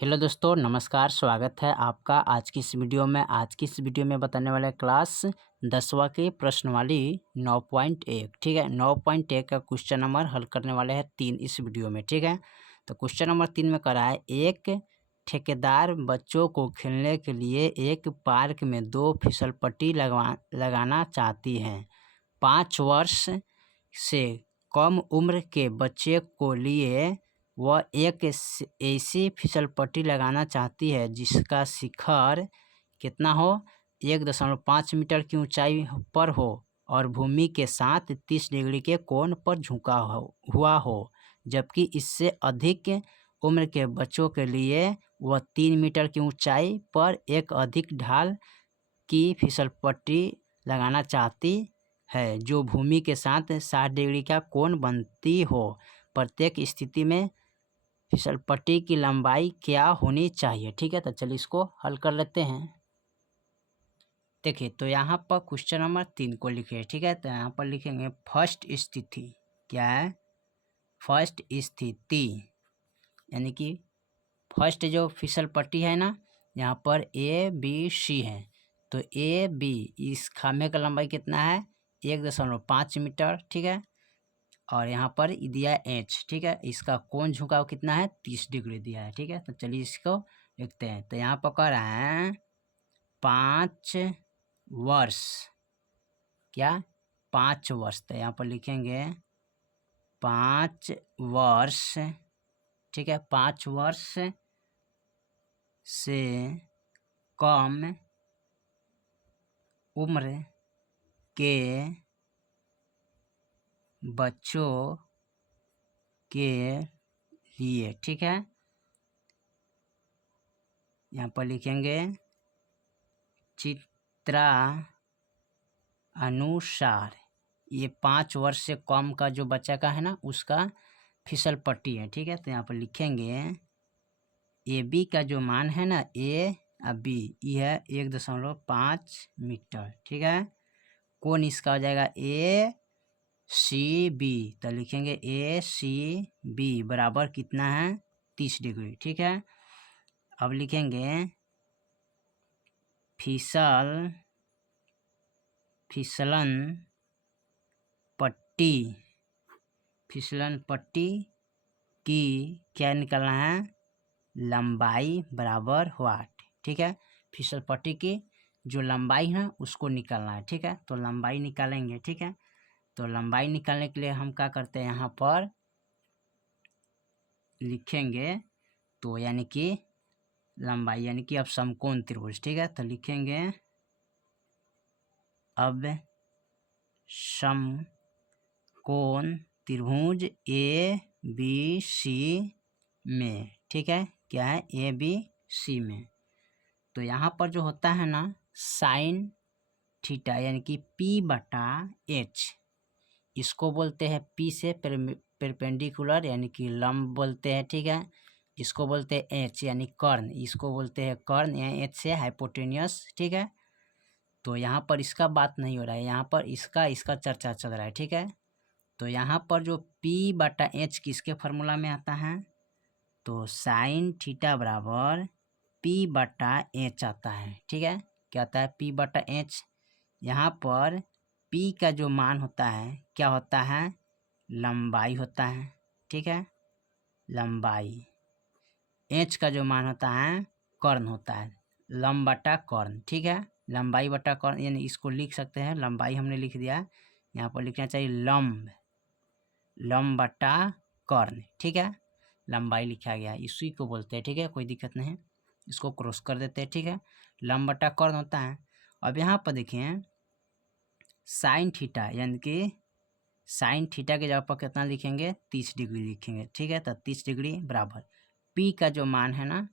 Hello दोस्तों, नमस्कार। स्वागत है आपका आज की इस वीडियो में। आज की इस वीडियो में बताने वाले क्लास 10वां की प्रश्नवाली 9.1। ठीक है, 9.1 का क्वेश्चन नंबर हल करने वाले हैं 3 इस वीडियो में। ठीक है, तो क्वेश्चन नंबर 3 में करा है, एक ठेकेदार बच्चों को खेलने के लिए एक पार्क में 2 फिसलपट्टी लगाना चाहती हैं। 5 वर्ष से कम उम्र के बच्चे को लिए वह एक ऐसी फिसलपट्टी लगाना चाहती है जिसका शिखर कितना हो, 1.5 मीटर की ऊंचाई पर हो और भूमि के साथ 30 डिग्री के कोण पर झुका हुआ हो, जबकि इससे अधिक उम्र के बच्चों के लिए वह 3 मीटर की ऊंचाई पर एक अधिक ढाल की फिसलपट्टी लगाना चाहती है जो भूमि के साथ 60 डिग्री का कोण बनती हो। प्रत्येक स्थिति में फिसलपट्टी की लंबाई क्या होनी चाहिए। ठीक है, तो चलिए इसको हल कर लेते हैं। देखिए, तो यहाँ पर क्वेश्चन नंबर 3 को लिखे। ठीक है, तो यहाँ पर लिखेंगे फर्स्ट स्थिति। क्या है? फर्स्ट स्थिति यानी कि फर्स्ट जो फिसलपट्टी है ना, यहाँ पर ए बी सी है, तो ए बी इस खामे का लंबाई कितना है, 1.5 मीटर। ठीक है, और यहाँ पर दिया है एच। ठीक है, इसका कोण झुकाव कितना है, 30 डिग्री दिया है। ठीक है, तो चलिए इसको लिखते हैं। तो यहाँ पर कह रहा है 5 वर्ष। क्या? 5 वर्ष। तो यहाँ पर लिखेंगे 5 वर्ष। ठीक है, 5 वर्ष से कम उम्र के बच्चों के लिए। ठीक है, यहाँ पर लिखेंगे चित्रा अनुसार ये 5 वर्ष से कम का जो बच्चा का है ना, उसका फिसलपट्टी है। ठीक है, तो यहाँ पर लिखेंगे ए बी का जो मान है ना, ए और बी, ये है 1.5 मीटर। ठीक है, कोण इसका हो जाएगा ए सी बी। तो लिखेंगे ए सी बी बराबर कितना है, 30 डिग्री। ठीक है, अब लिखेंगे फिसलन पट्टी की क्या निकालना है, लंबाई बराबर वाट। ठीक है, फिसल पट्टी की जो लंबाई है उसको निकालना है। ठीक है, तो लंबाई निकालेंगे। ठीक है, तो लंबाई निकालने के लिए हम क्या करते हैं, यहाँ पर लिखेंगे तो यानी कि लंबाई यानी कि अब समकोण त्रिभुज। ठीक है, तो लिखेंगे अब समकोण त्रिभुज ए बी सी में। ठीक है, क्या है, ए बी सी में। तो यहाँ पर जो होता है ना साइन थीटा यानी कि P बटा H, इसको बोलते हैं P से परपेंडिकुलर यानी कि लंब बोलते हैं। ठीक है, इसको बोलते हैं H यानी कर्ण, इसको बोलते हैं कर्ण या H से हाइपोटेनियस। ठीक है, तो यहाँ पर इसका बात नहीं हो रहा है, यहाँ पर इसका चर्चा चल रहा है। ठीक है, तो यहाँ पर जो P बटा H किसके फार्मूला में आता है, तो साइन थीटा बराबर P बटा H आता है। ठीक है, क्या आता है, P बटा H। यहाँ पर P का जो मान होता है क्या होता है, लंबाई होता है। ठीक है, लंबाई। H का जो मान होता है कर्ण होता है, लंब बटा कर्ण। ठीक है, लंबाई बटा कर्ण यानी इसको लिख सकते हैं, लंबाई हमने लिख दिया, यहाँ पर लिखना चाहिए लंब बटा कर्ण। ठीक है, लंबाई लिखा गया, इसी को बोलते हैं। ठीक है, कोई दिक्कत नहीं, इसको क्रॉस कर देते हैं। ठीक है, लंब बटा कर्ण होता है। अब यहाँ पर देखिए साइन थीटा यानी कि साइन थीटा के जगह पर कितना लिखेंगे, 30 डिग्री लिखेंगे। ठीक है, तो 30 डिग्री बराबर P का जो मान है ना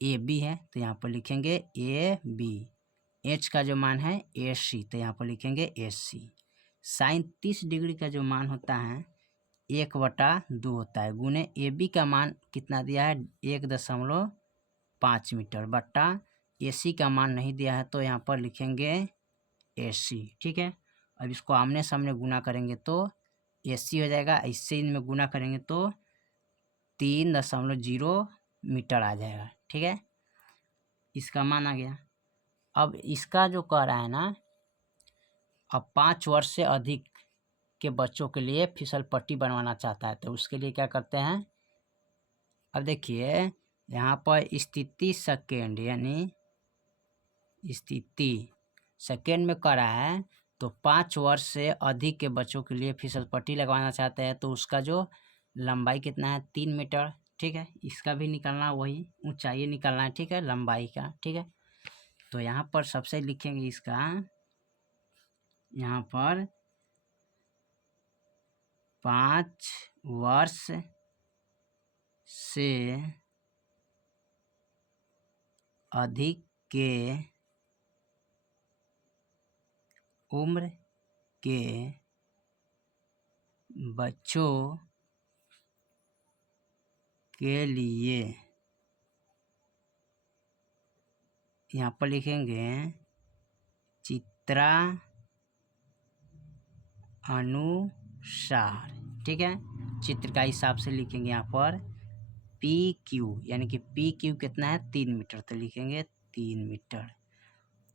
ए बी है, तो यहाँ पर लिखेंगे ए बी। H का जो मान है ए सी, तो यहाँ पर लिखेंगे ए सी। साइन 30 डिग्री का जो मान होता है 1/2 होता है, गुने ए बी का मान कितना दिया है, 1.5 मीटर बट्टा ए सी का मान नहीं दिया है, तो यहाँ पर लिखेंगे ए सी। ठीक है, अब इसको आमने सामने गुना करेंगे तो ए सी हो जाएगा, इससे इनमें गुना करेंगे तो 3.09 मीटर आ जाएगा। ठीक है, इसका मान आ गया। अब इसका जो कह रहा है ना, अब 5 वर्ष से अधिक के बच्चों के लिए फिसल पट्टी बनवाना चाहता है, तो उसके लिए क्या करते हैं। अब देखिए यहाँ पर स्थिति सेकेंड यानी स्थिति सेकेंड में कर रहा है, तो 5 वर्ष से अधिक के बच्चों के लिए फिसल पट्टी लगवाना चाहते हैं, तो उसका जो लंबाई कितना है 3 मीटर। ठीक है, इसका भी निकालना, वही ऊंचाई निकालना है। ठीक है, लंबाई का। ठीक है, तो यहाँ पर सबसे लिखेंगे इसका, यहाँ पर 5 वर्ष से अधिक के उम्र के बच्चों के लिए यहाँ पर लिखेंगे चित्रानुसार। ठीक है, चित्र का हिसाब से लिखेंगे यहाँ पर पी क्यू, यानी कि पी क्यू कितना है 3 मीटर, तो लिखेंगे 3 मीटर।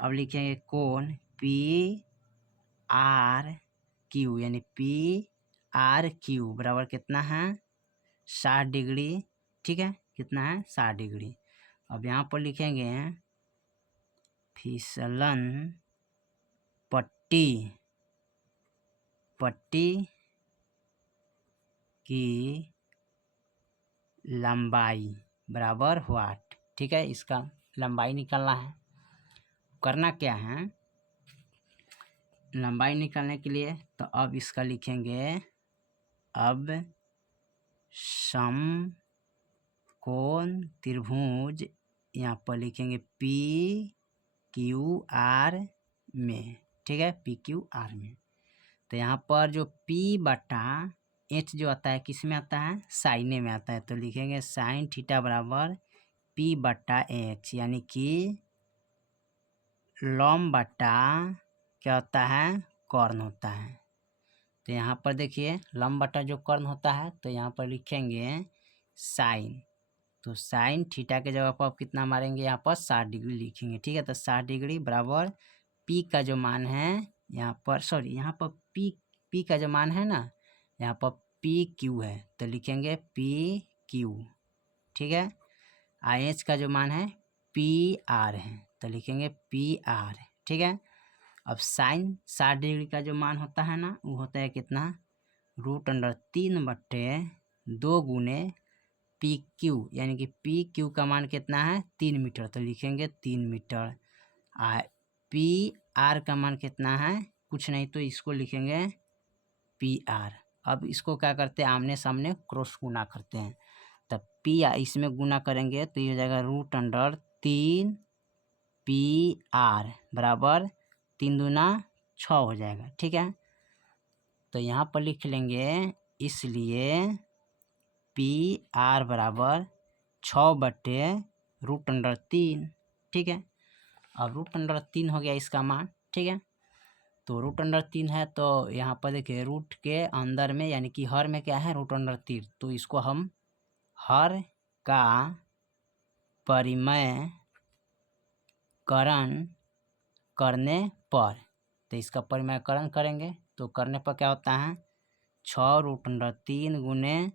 अब लिखेंगे कोण पी आर क्यू, यानी पी आर क्यू बराबर कितना है 60 डिग्री। ठीक है, कितना है 60 डिग्री। अब यहाँ पर लिखेंगे फिसलन पट्टी की लंबाई बराबर वाट। ठीक है, इसका लंबाई निकालना है। करना क्या है लंबाई निकालने के लिए, तो अब इसका लिखेंगे, अब समकोण त्रिभुज यहाँ पर लिखेंगे पी क्यू आर में। ठीक है, पी क्यू आर में, तो यहाँ पर जो P बटा H जो आता है किस में आता है, साइने में आता है, तो लिखेंगे साइन थीटा बराबर P बटा H, यानी कि लॉम बटा क्या होता है कर्ण होता है। तो यहाँ पर देखिए लॉम बटा जो कर्ण होता है, तो यहाँ पर लिखेंगे साइन, तो साइन थीटा के जगह पर आप कितना मारेंगे, यहाँ पर 60 डिग्री लिखेंगे। ठीक है, तो 60 डिग्री बराबर P का जो मान है यहाँ पर, सॉरी यहाँ पर P का जो मान है ना, यहाँ पर पी क्यू है, तो लिखेंगे पी क्यू। ठीक है, H का जो मान है पी आर है, तो लिखेंगे पी आर। ठीक है, अब साइन 60 डिग्री का जो मान होता है ना, वो होता है कितना √3/2 गुने पी क्यू, यानी कि पी क्यू का मान कितना है 3 मीटर, तो लिखेंगे 3 मीटर। पी आर का मान कितना है कुछ नहीं, तो इसको लिखेंगे पी आर। अब इसको क्या करते हैं, आमने सामने क्रॉस गुना करते हैं, तब पी इसमें गुना करेंगे तो ये हो जाएगा √3 पी आर बराबर 3 दूना 6 हो जाएगा। ठीक है, तो यहाँ पर लिख लेंगे, इसलिए पी आर बराबर 6/√3। ठीक है, अब √3 हो गया इसका मान। ठीक है, तो √3 है, तो यहाँ पर देखिए रूट के अंदर में यानी कि हर में क्या है √3, तो इसको हम हर का परिमयकरण करने पर, तो इसका परिमयकरण करेंगे तो करने पर क्या होता है 6√3 गुने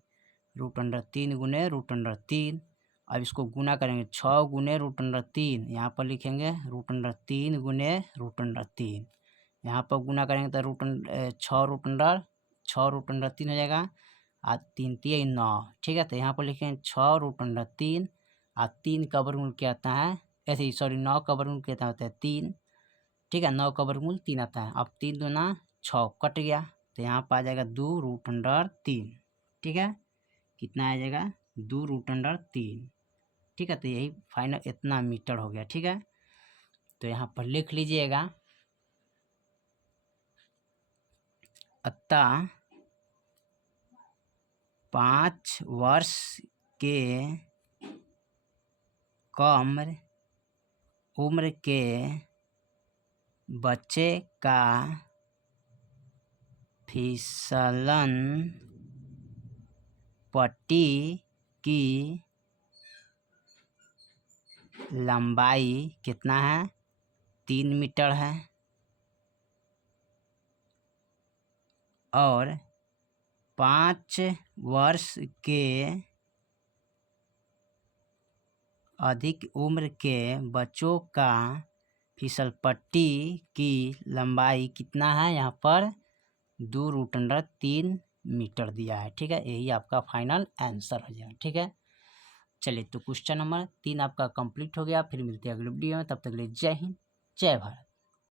√3। अब इसको गुना करेंगे 6 गुने √3, यहाँ पर लिखेंगे √3 गुने √3, यहाँ पर गुना करेंगे तो 6√3 हो जाएगा, 3 3 9। ठीक है, तो यहाँ पर लिखेंगे 6√3 और 3 का वर्गमूल क्या आता है, ऐसे ही सॉरी 9 का वर्गमूल क्या होता है 3। ठीक है, 9 का वर्गमूल 3 आता है। अब 3 दूना 6 कट गया, तो यहाँ पर आ जाएगा 2√3। ठीक है, कितना आ जाएगा 2√3। ठीक है, तो यही फाइनल इतना मीटर हो गया। ठीक है, तो यहाँ पर लिख लीजिएगा, अतः 5 वर्ष के कम उम्र के बच्चे का फिसलन पट्टी की लंबाई कितना है 3 मीटर है और 5 वर्ष के अधिक उम्र के बच्चों का फिसलपट्टी की लंबाई कितना है, यहाँ पर 2√3 मीटर दिया है। ठीक है, यही आपका फाइनल आंसर हो जाएगा। ठीक है, चलिए तो क्वेश्चन नंबर 3 आपका कंप्लीट हो गया। फिर मिलते हैं अगले वीडियो में, तब तक के लिए जय हिंद जय भारत।